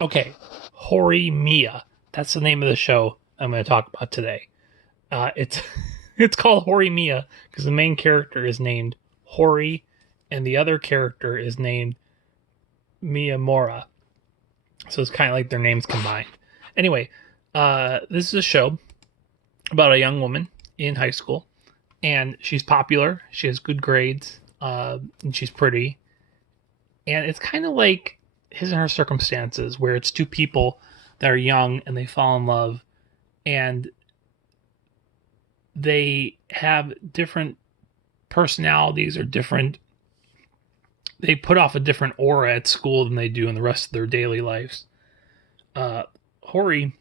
Okay, Horimiya. That's the name of the show I'm going to talk about today. It's it's called Horimiya because the main character is named Hori, and the other character is named Miyamura. So it's kind of like their names combined. Anyway, this is a show about a young woman in high school, and she's popular. She has good grades, and she's pretty. And it's kind of like his and her circumstances, where it's two people that are young and they fall in love, and they have different personalities or different. They put off a different aura at school than they do in the rest of their daily lives. Hori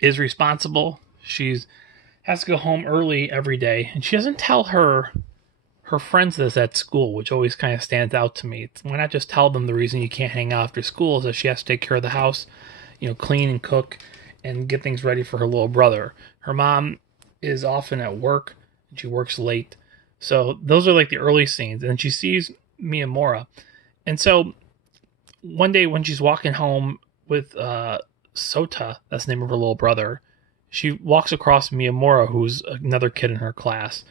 is responsible. She's has to go home early every day, and she doesn't tell her friends this at school, which always kind of stands out to me. Why not just tell them the reason you can't hang out after school is that she has to take care of the house, clean and cook, and get things ready for her little brother. Her mom is often at work, and she works late. So those are like the early scenes, and she sees Miyamura, and so one day when she's walking home with Sota, that's the name of her little brother, she walks across Miyamura, who's another kid in her class,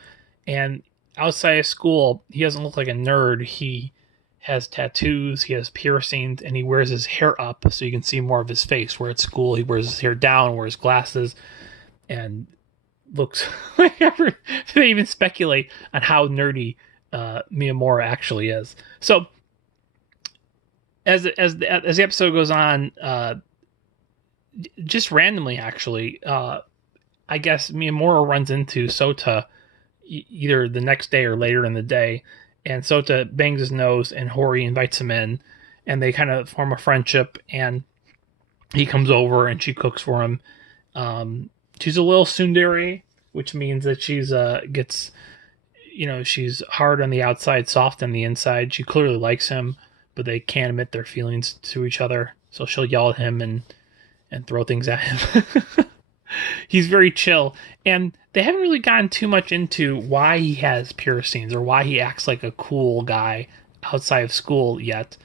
and outside of school, he doesn't look like a nerd. He has tattoos, he has piercings, and he wears his hair up so you can see more of his face. Where at school, he wears his hair down, wears glasses, and looks like they even speculate on how nerdy Miyamura actually is. So as the episode goes on, just randomly, actually, I guess Miyamura runs into Sota either the next day or later in the day, and Sota bangs his nose, and Hori invites him in, and they kind of form a friendship, and he comes over and she cooks for him. She's a little tsundere, which means that she's gets she's hard on the outside, soft on the inside. She clearly likes him, but they can't admit their feelings to each other, so she'll yell at him and throw things at him. He's very chill, and they haven't really gotten too much into why he has piercings or why he acts like a cool guy outside of school yet.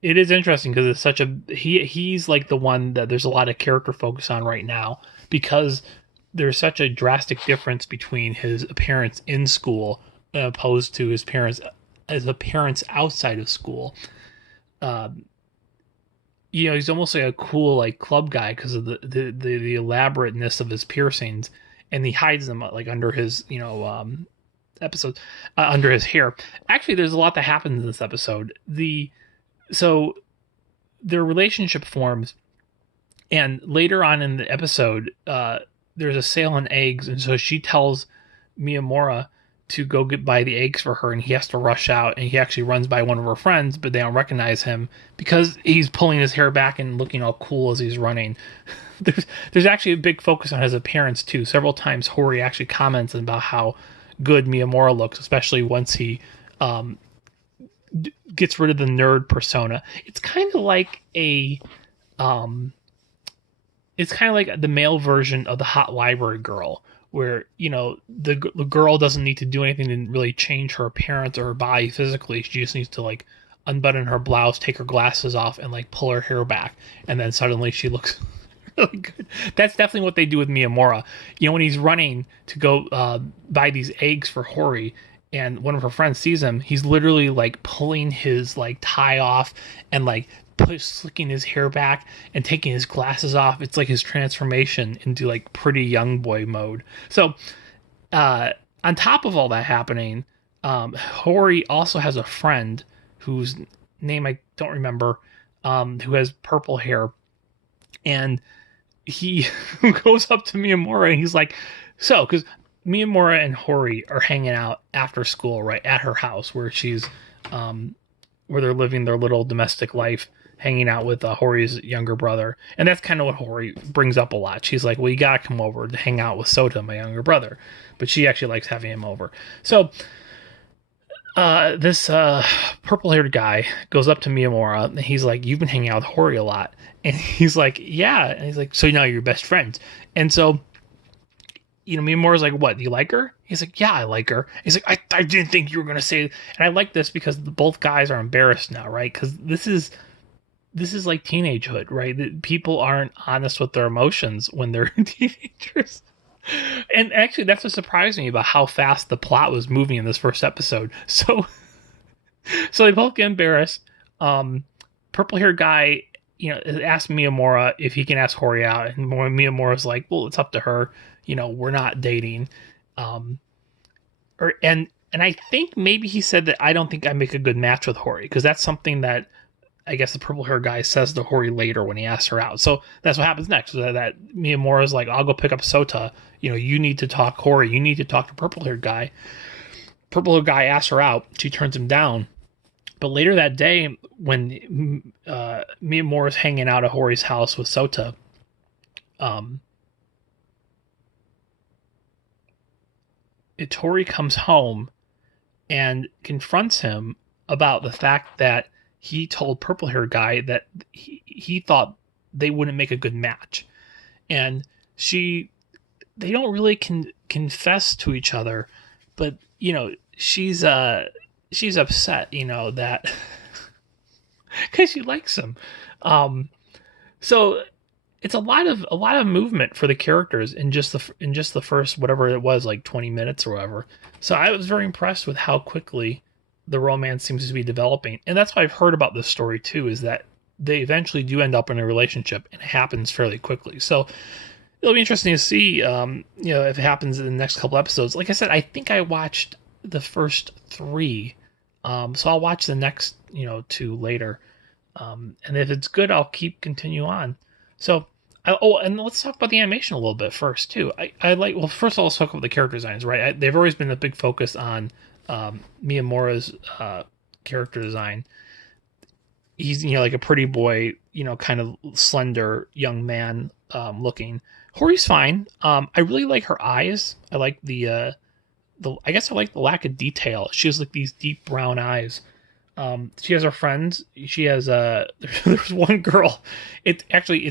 It is interesting because it's such a he's like the one that there's a lot of character focus on right now, because there's such a drastic difference between his appearance in school opposed to his appearance outside of school. Um, he's almost like a cool like club guy because of the elaborateness of his piercings, and he hides them like under his episode under his hair. Actually, there's a lot that happens in this episode. So their relationship forms, and later on in the episode, there's a sale on eggs, and so she tells Miyamura to go buy the eggs for her, and he has to rush out, and he actually runs by one of her friends, but they don't recognize him because he's pulling his hair back and looking all cool as he's running. There's actually a big focus on his appearance too. Several times Hori actually comments about how good Miyamura looks, especially once he gets rid of the nerd persona. Um, it's kind of like the male version of the hot library girl, where the girl doesn't need to do anything to really change her appearance or her body physically. She just needs to like unbutton her blouse, take her glasses off, and like pull her hair back, and then suddenly she looks really good. That's definitely what they do with Miyamura. When he's running to go buy these eggs for Hori, and one of her friends sees him, he's literally like pulling his like tie off and like slicking his hair back and taking his glasses off. It's like his transformation into like pretty young boy mode. So on top of all that happening, Hori also has a friend whose name I don't remember, who has purple hair, and he goes up to Miyamura and he's like, so, because Miyamura and Hori are hanging out after school, right at her house where they're living their little domestic life, hanging out with Hori's younger brother. And that's kind of what Hori brings up a lot. She's like, well, you gotta come over to hang out with Sota, my younger brother. But she actually likes having him over. So this purple-haired guy goes up to Miyamura, and he's like, you've been hanging out with Hori a lot. And he's like, yeah. And he's like, so now you're best friends. And so Miyamura's like, what, do you like her? He's like, yeah, I like her. He's like, I didn't think you were going to say. And I like this because both guys are embarrassed now, right? Because this this is like teenagehood, right? People aren't honest with their emotions when they're teenagers. And actually, that's what surprised me about how fast the plot was moving in this first episode. So they both get embarrassed. Purple haired guy, asks Miyamura if he can ask Hori out, and Miyamura's like, "Well, it's up to her. We're not dating." Um, and I think maybe he said that I don't think I make a good match with Hori, because that's something that I guess the purple hair guy says to Hori later when he asks her out. So that's what happens next. So that Miyamura's like, "I'll go pick up Sota. You need to talk Hori. You need to talk to purple haired guy." Purple haired guy asks her out. She turns him down. But later that day, when Miyamura's hanging out at Hori's house with Sota, Hori comes home and confronts him about the fact that he told purple haired guy that he thought they wouldn't make a good match. And they don't really confess to each other, but she's upset, that because she likes him. So it's a lot of movement for the characters in just the first, whatever it was, like 20 minutes or whatever. So I was very impressed with how quickly the romance seems to be developing. And that's what I've heard about this story too, is that they eventually do end up in a relationship, and it happens fairly quickly. So it'll be interesting to see, if it happens in the next couple episodes. Like I said, I think I watched the first 3, so I'll watch the next, 2 later. And if it's good, I'll continue on. So, and let's talk about the animation a little bit first too. I like, well, first of all, let's talk about the character designs, right? They've always been a big focus on Miyamura's character design. He's, like a pretty boy, kind of slender young man looking. Hori's fine. I really like her eyes. I like I guess I like the lack of detail. She has like these deep brown eyes. She has her friends. She has there's one girl. It's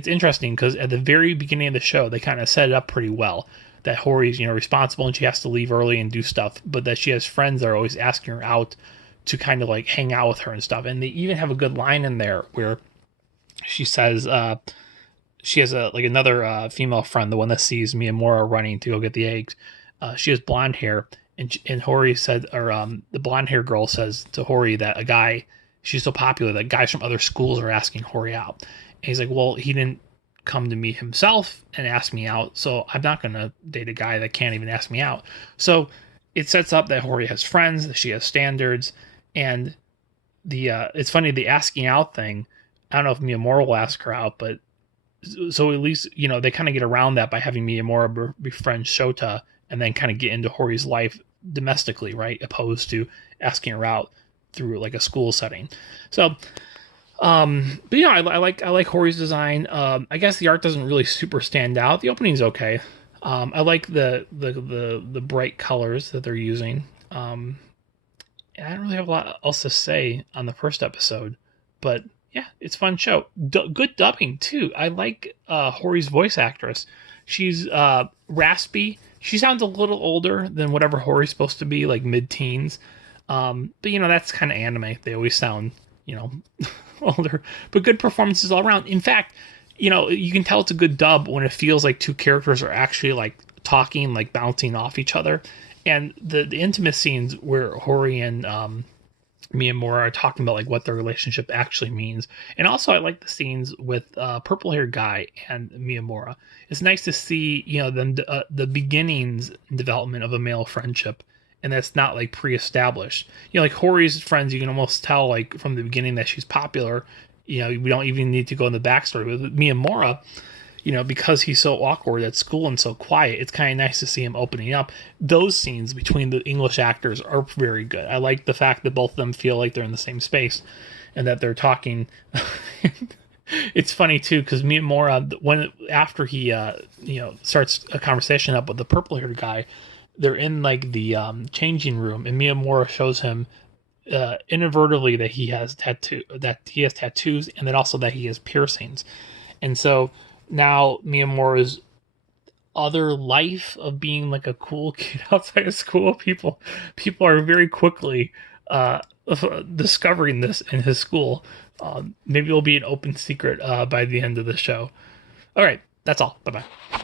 interesting because at the very beginning of the show they kind of set it up pretty well that Hori's responsible and she has to leave early and do stuff, but that she has friends that are always asking her out to kind of like hang out with her and stuff. And they even have a good line in there where she says she has another female friend, the one that sees Miyamura running to go get the eggs. She has blonde hair, and Hori said, or the blonde hair girl says to Hori that she's so popular that guys from other schools are asking Hori out. And he's like, well, he didn't come to me himself and ask me out, so I'm not going to date a guy that can't even ask me out. So it sets up that Hori has friends, that she has standards, and it's funny, the asking out thing. I don't know if Miyamura will ask her out, but so at least, they kind of get around that by having Miyamura befriend Shota and then kind of get into Hori's life domestically, right? Opposed to asking her out through like a school setting. So, but I like Hori's design. I guess the art doesn't really super stand out. The opening's okay. I like the bright colors that they're using. And I don't really have a lot else to say on the first episode, but yeah, it's a fun show. Good dubbing too. I like Hori's voice actress. She's raspy. She sounds a little older than whatever Hori's supposed to be, like mid-teens. But that's kind of anime. They always sound, older. But good performances all around. In fact, you can tell it's a good dub when it feels like two characters are actually like talking, like bouncing off each other. And the intimate scenes where Hori and Miyamura are talking about like what their relationship actually means. And also I like the scenes with purple haired guy and Miyamura. It's nice to see, them the beginnings and development of a male friendship, and that's not like pre-established. Like Hori's friends, you can almost tell like from the beginning that she's popular. We don't even need to go in the backstory. With Miyamura, because he's so awkward at school and so quiet, it's kind of nice to see him opening up. Those scenes between the English actors are very good. I like the fact that both of them feel like they're in the same space and that they're talking. It's funny too, because Miyamura, after he starts a conversation up with the purple-haired guy, they're in like the changing room, and Miyamura shows him inadvertently that he has tattoos, and then also that he has piercings. And so now Miyamura's other life of being like a cool kid outside of school, people are very quickly discovering this in his school. Maybe it'll be an open secret by the end of the show. All right, that's all. Bye bye.